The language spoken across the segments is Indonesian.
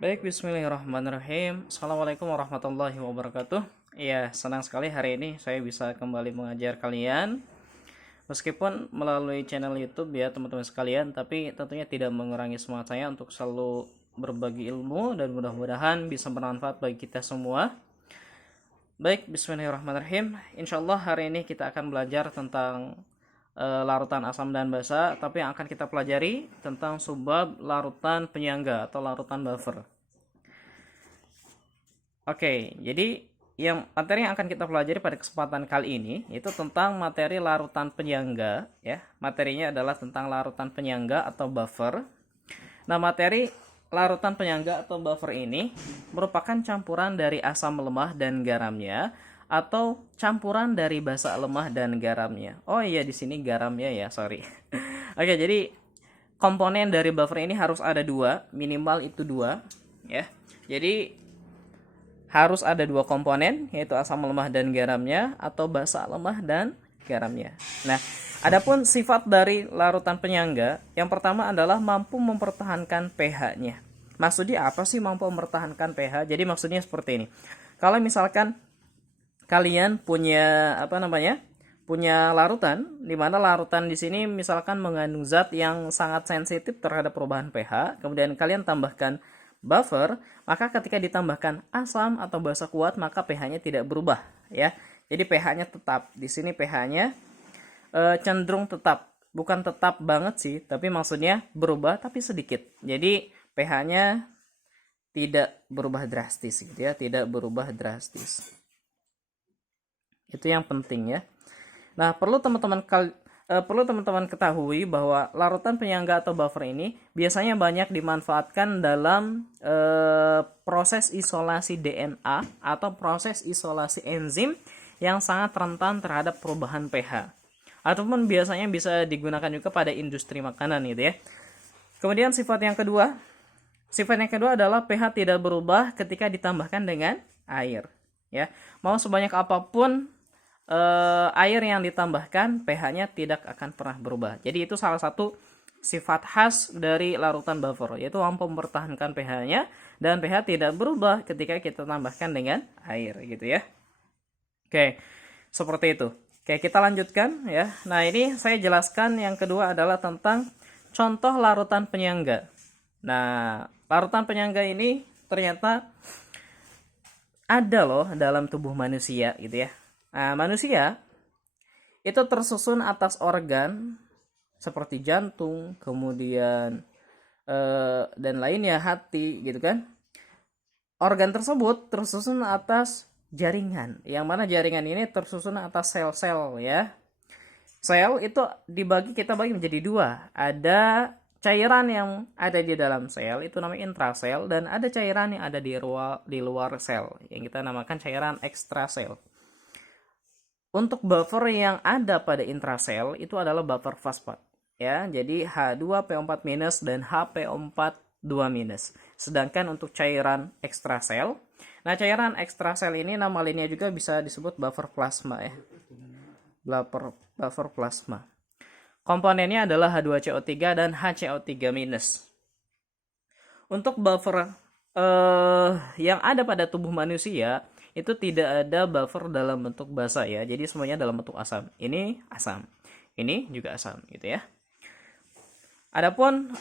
Baik, bismillahirrahmanirrahim. Assalamualaikum warahmatullahi wabarakatuh. Iya, senang sekali hari ini saya bisa kembali mengajar kalian. Meskipun melalui channel YouTube ya teman-teman sekalian, tapi tentunya tidak mengurangi semangat saya untuk selalu berbagi ilmu dan mudah-mudahan bisa bermanfaat bagi kita semua. Baik, bismillahirrahmanirrahim. Insyaallah hari ini kita akan belajar tentang larutan asam dan basa, tapi yang akan kita pelajari tentang subbab larutan penyangga atau larutan buffer. Oke, jadi materi yang akan kita pelajari pada kesempatan kali ini itu tentang materi larutan penyangga ya. Materinya adalah tentang larutan penyangga atau buffer. Nah, materi larutan penyangga atau buffer ini merupakan campuran dari asam lemah dan garamnya atau campuran dari basa lemah dan garamnya. Oh iya, di sini garamnya ya, sorry. Oke, jadi komponen dari buffer ini harus ada dua, minimal itu dua ya. Jadi harus ada dua komponen, yaitu asam lemah dan garamnya atau basa lemah dan garamnya. Nah, adapun sifat dari larutan penyangga, yang pertama adalah mampu mempertahankan pH-nya. Maksudnya apa sih mampu mempertahankan pH? Jadi maksudnya seperti ini. Kalau misalkan kalian punya punya larutan, di mana larutan di sini misalkan mengandung zat yang sangat sensitif terhadap perubahan pH, kemudian kalian tambahkan buffer, maka ketika ditambahkan asam atau basa kuat maka pH-nya tidak berubah ya. Jadi pH-nya tetap. Di sini pH-nya cenderung tetap. Bukan tetap banget sih, tapi maksudnya berubah tapi sedikit. Jadi pH-nya tidak berubah drastis gitu ya, tidak berubah drastis. Itu yang penting ya. Nah, perlu teman-teman ketahui bahwa larutan penyangga atau buffer ini biasanya banyak dimanfaatkan dalam proses isolasi DNA atau proses isolasi enzim yang sangat rentan terhadap perubahan pH. Ataupun biasanya bisa digunakan juga pada industri makanan gitu ya. Kemudian sifat yang kedua adalah pH tidak berubah ketika ditambahkan dengan air ya. Mau sebanyak apapun air yang ditambahkan, pH-nya tidak akan pernah berubah. Jadi itu salah satu sifat khas dari larutan buffer, yaitu mampu mempertahankan pH-nya dan pH tidak berubah ketika kita tambahkan dengan air gitu ya. Oke, seperti itu. Oke, kita lanjutkan ya. Nah, ini saya jelaskan yang kedua adalah tentang contoh larutan penyangga. Nah, larutan penyangga ini ternyata ada loh dalam tubuh manusia gitu ya. Nah, manusia itu tersusun atas organ seperti jantung, kemudian dan lainnya, hati gitu kan. Organ tersebut tersusun atas jaringan, yang mana jaringan ini tersusun atas sel-sel ya. Sel itu kita bagi menjadi dua. Ada cairan yang ada di dalam sel, itu namanya intrasel, dan ada cairan yang ada di luar sel, yang kita namakan cairan ekstrasel. Untuk buffer yang ada pada intrasel itu adalah buffer fosfat ya. Jadi H2PO4- dan HPO4-2-. Sedangkan untuk cairan ekstrasel, nah cairan ekstrasel ini nama lainnya juga bisa disebut buffer plasma ya. Buffer plasma. Komponennya adalah H2CO3 dan HCO3-. Untuk buffer yang ada pada tubuh manusia itu tidak ada buffer dalam bentuk basa ya. Jadi semuanya dalam bentuk asam. Ini asam. Ini juga asam gitu ya. Adapun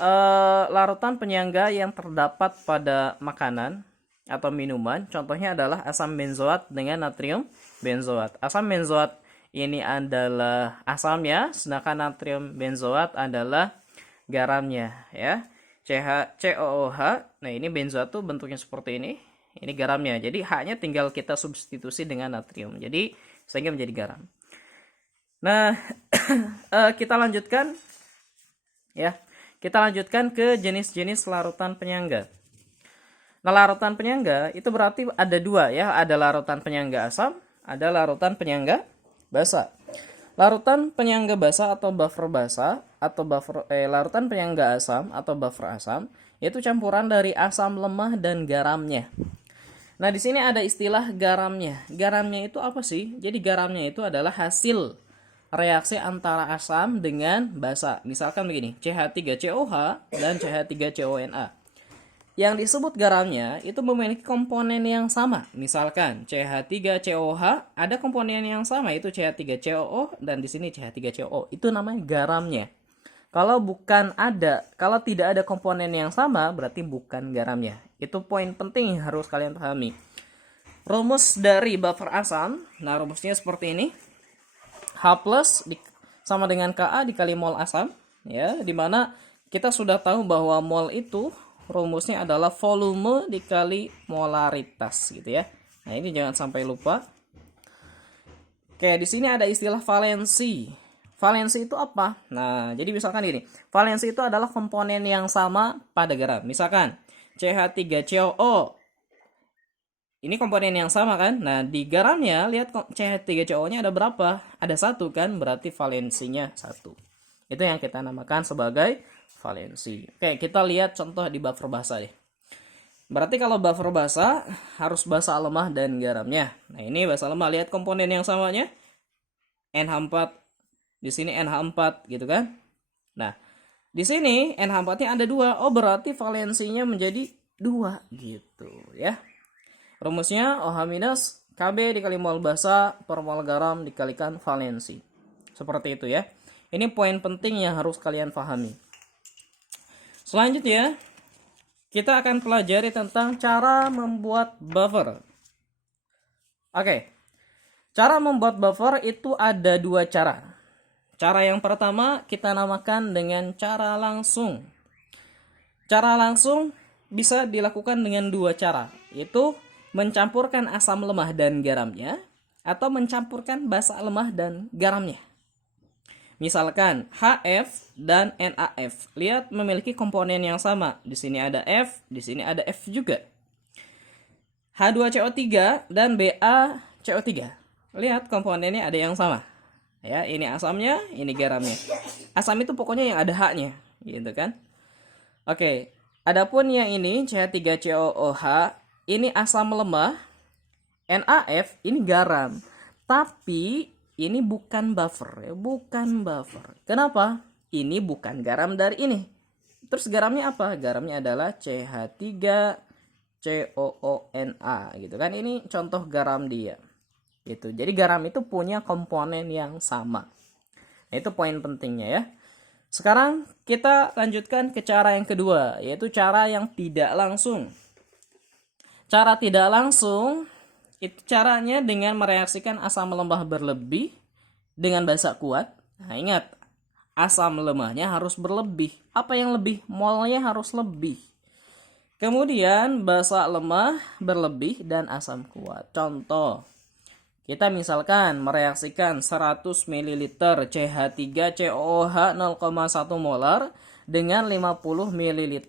larutan penyangga yang terdapat pada makanan atau minuman, contohnya adalah asam benzoat dengan natrium benzoat. Asam benzoat ini adalah asamnya, sedangkan natrium benzoat adalah garamnya ya. COOH. Nah, ini benzoat tuh bentuknya seperti ini. Ini garamnya. Jadi H-nya tinggal kita substitusi dengan natrium. Jadi sehingga menjadi garam. Nah, kita lanjutkan ya. Kita lanjutkan ke jenis-jenis larutan penyangga. Nah, larutan penyangga itu berarti ada dua ya. Ada larutan penyangga asam, ada larutan penyangga basa. Larutan penyangga basa atau buffer basa atau larutan penyangga asam atau buffer asam yaitu campuran dari asam lemah dan garamnya. Nah, di sini ada istilah garamnya. Garamnya itu apa sih? Jadi garamnya itu adalah hasil reaksi antara asam dengan basa. Misalkan begini, CH3COH dan CH3CONA. yang disebut garamnya itu memiliki komponen yang sama. Misalkan CH3COH ada komponen yang sama, itu CH3COO dan di sini CH3COO. Itu namanya garamnya. Kalau tidak ada komponen yang sama, berarti bukan garamnya. Itu poin penting yang harus kalian pahami. Rumus dari buffer asam, nah rumusnya seperti ini. H+ sama dengan Ka dikali mol asam, ya, dimana kita sudah tahu bahwa mol itu rumusnya adalah volume dikali molaritas gitu ya. Nah, ini jangan sampai lupa. Oke, di sini ada istilah valensi. Valensi itu apa? Nah, jadi misalkan ini. Valensi itu adalah komponen yang sama pada garam. Misalkan CH3COO. Ini komponen yang sama kan? Nah, di garamnya lihat CH3COO-nya ada berapa? Ada 1 kan? Berarti valensinya 1. Itu yang kita namakan sebagai valensi. Oke, kita lihat contoh di buffer basa deh. Berarti kalau buffer basa harus basa lemah dan garamnya. Nah, ini basa lemah, lihat komponen yang samanya. NH4, di sini NH4 gitu kan. Nah, di sini NH4-nya ada 2. Oh, berarti valensinya menjadi 2 gitu ya. Rumusnya OH- Kb dikali mol basa per mol garam dikalikan valensi. Seperti itu ya. Ini poin penting yang harus kalian pahami. Selanjutnya, kita akan pelajari tentang cara membuat buffer. Oke, cara membuat buffer itu ada 2 cara. Cara yang pertama kita namakan dengan cara langsung. Cara langsung bisa dilakukan dengan 2 cara, yaitu mencampurkan asam lemah dan garamnya, atau mencampurkan basa lemah dan garamnya. Misalkan HF dan NaF, lihat memiliki komponen yang sama. Di sini ada F, di sini ada F juga. H2CO3 dan BaCO3, lihat komponennya ada yang sama. Ya, ini asamnya, ini garamnya. Asam itu pokoknya yang ada H-nya, gitu kan? Oke, adapun yang ini CH3COOH, ini asam lemah, NaF ini garam. Tapi ini bukan buffer, ya, bukan buffer. Kenapa? Ini bukan garam dari ini. Terus garamnya apa? Garamnya adalah CH3COONA gitu kan. Ini contoh garam dia. Gitu. Jadi garam itu punya komponen yang sama. Nah, itu poin pentingnya ya. Sekarang kita lanjutkan ke cara yang kedua, yaitu cara yang tidak langsung. Cara tidak langsung itu caranya dengan mereaksikan asam lemah berlebih dengan basa kuat. Nah, ingat, asam lemahnya harus berlebih. Apa yang lebih? Molnya harus lebih. Kemudian basa lemah berlebih dan asam kuat. Contoh, kita misalkan mereaksikan 100 ml CH3COOH 0,1 molar dengan 50 ml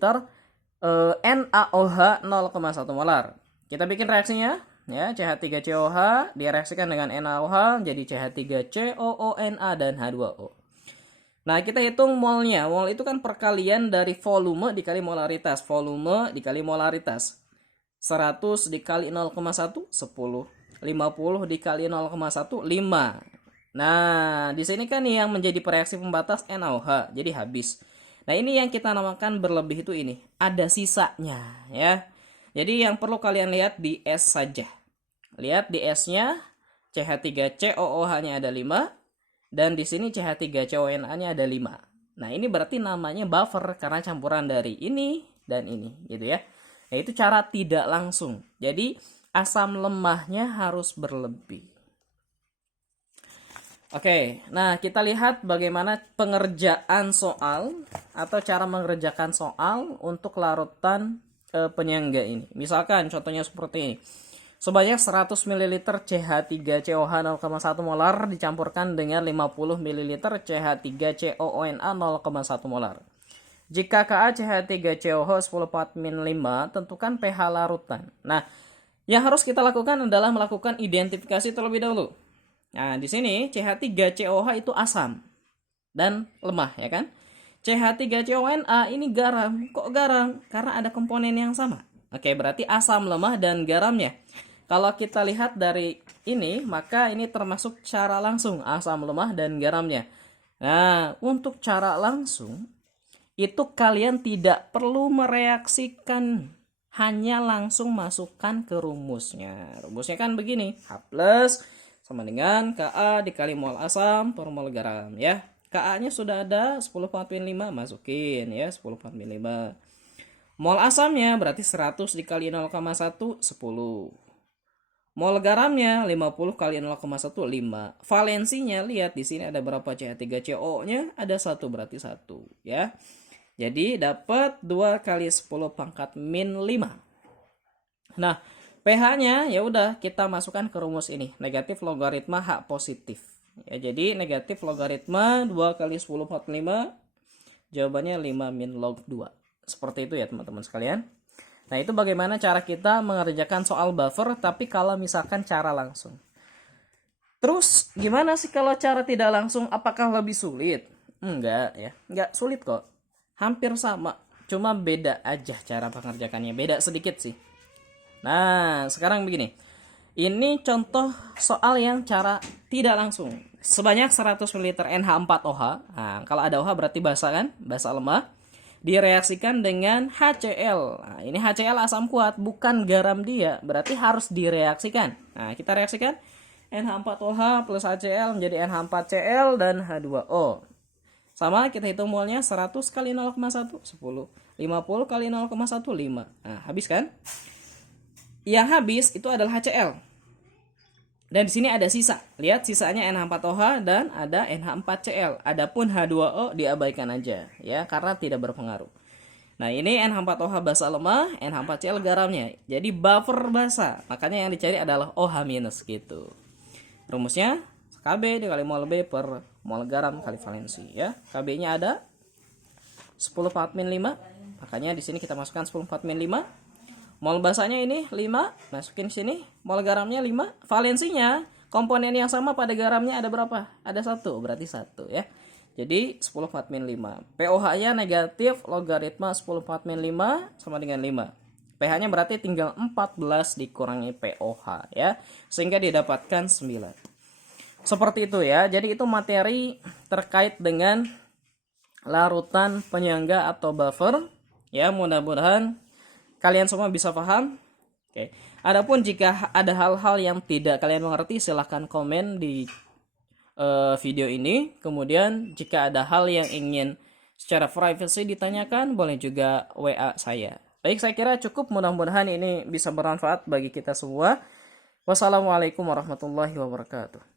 NaOH 0,1 molar. Kita bikin reaksinya. Ya, CH3COH direaksikan dengan NaOH jadi CH3COONA dan H2O. Nah, kita hitung molnya. Mol itu kan perkalian dari volume dikali molaritas. Volume dikali molaritas. 100 dikali 0,1, 10. 50 dikali 0,1, 5. Nah, di sini kan yang menjadi reaksi pembatas NaOH. Jadi habis. Nah, ini yang kita namakan berlebih itu ini. Ada sisanya, ya. Jadi yang perlu kalian lihat di S saja. Lihat di S-nya, CH3COOH-nya ada 5, dan di sini CH3CONA-nya ada 5. Nah, ini berarti namanya buffer karena campuran dari ini dan ini, gitu ya. Nah, itu cara tidak langsung. Jadi, asam lemahnya harus berlebih. Oke, nah kita lihat bagaimana pengerjaan soal atau cara mengerjakan soal untuk larutan penyangga ini. Misalkan contohnya seperti ini. Sebanyak 100 ml CH3COH 0,1 molar dicampurkan dengan 50 ml CH3COONA 0,1 molar. Jika Ka CH3COH 10,4-5, tentukan pH larutan. Nah, yang harus kita lakukan adalah melakukan identifikasi terlebih dahulu. Nah, di sini CH3COH itu asam dan lemah, ya kan? CH3CONA ini garam. Kok garam? Karena ada komponen yang sama. Oke, berarti asam lemah dan garamnya. Kalau kita lihat dari ini, maka ini termasuk cara langsung, asam lemah dan garamnya. Nah, untuk cara langsung, itu kalian tidak perlu mereaksikan hanya langsung masukkan ke rumusnya. Rumusnya kan begini, H plus sama dengan Ka dikali mol asam per mol garam ya. Ka-nya sudah ada 10,5, masukin ya 10,5. Mol asamnya berarti 100 dikali 0,1 10. Mol garamnya 50 kali 0,1 5. Valensinya lihat di sini ada berapa CH3CO-nya? Ada 1 berarti 1 ya. Jadi dapat 2 kali 10 pangkat min 5. Nah, pH-nya ya udah kita masukkan ke rumus ini, negatif logaritma H positif. Ya, jadi negatif logaritma 2 kali 10 pangkat 5, jawabannya 5 min log 2. Seperti itu ya teman-teman sekalian. Nah, itu bagaimana cara kita mengerjakan soal buffer tapi kalau misalkan cara langsung. Terus gimana sih kalau cara tidak langsung, apakah lebih sulit? Enggak ya, enggak sulit kok. Hampir sama, cuma beda aja cara pengerjakannya, beda sedikit sih. Nah, sekarang begini. Ini contoh soal yang cara tidak langsung. Sebanyak 100 ml NH4OH. Nah, kalau ada OH berarti basa kan? Basa lemah. Direaksikan dengan HCl. Nah, ini HCl asam kuat, bukan garam dia. Berarti harus direaksikan. Nah, kita reaksikan NH4OH plus HCl menjadi NH4Cl dan H2O. Sama, kita hitung molnya 100 kali 0,1 10. 50 kali 0,1 5. Nah, habis kan? Yang habis itu adalah HCl. Dan di sini ada sisa. Lihat sisanya NH4OH dan ada NH4Cl. Adapun H2O diabaikan aja ya karena tidak berpengaruh. Nah, ini NH4OH basa lemah, NH4Cl garamnya. Jadi buffer basa. Makanya yang dicari adalah OH- gitu. Rumusnya Kb dikali mol B per mol garam kali valensi ya. Kb-nya ada 10/5. Makanya di sini kita masukkan 10/5. Mol basanya ini 5, masukin sini. Mol garamnya 5. Valensinya komponen yang sama pada garamnya ada berapa? Ada 1, berarti 1 ya. Jadi 10/5. pOH-nya negatif logaritma 10/5 sama dengan 5. pH-nya berarti tinggal 14 dikurangi pOH ya. Sehingga didapatkan 9. Seperti itu ya. Jadi itu materi terkait dengan larutan penyangga atau buffer ya. Mudah-mudahan kalian semua bisa paham. Oke. Adapun jika ada hal-hal yang tidak kalian mengerti, silahkan komen di video ini. Kemudian jika ada hal yang ingin secara privasi ditanyakan, boleh juga WA saya. Baik, saya kira cukup. Mudah-mudahan ini bisa bermanfaat bagi kita semua. Wassalamualaikum warahmatullahi wabarakatuh.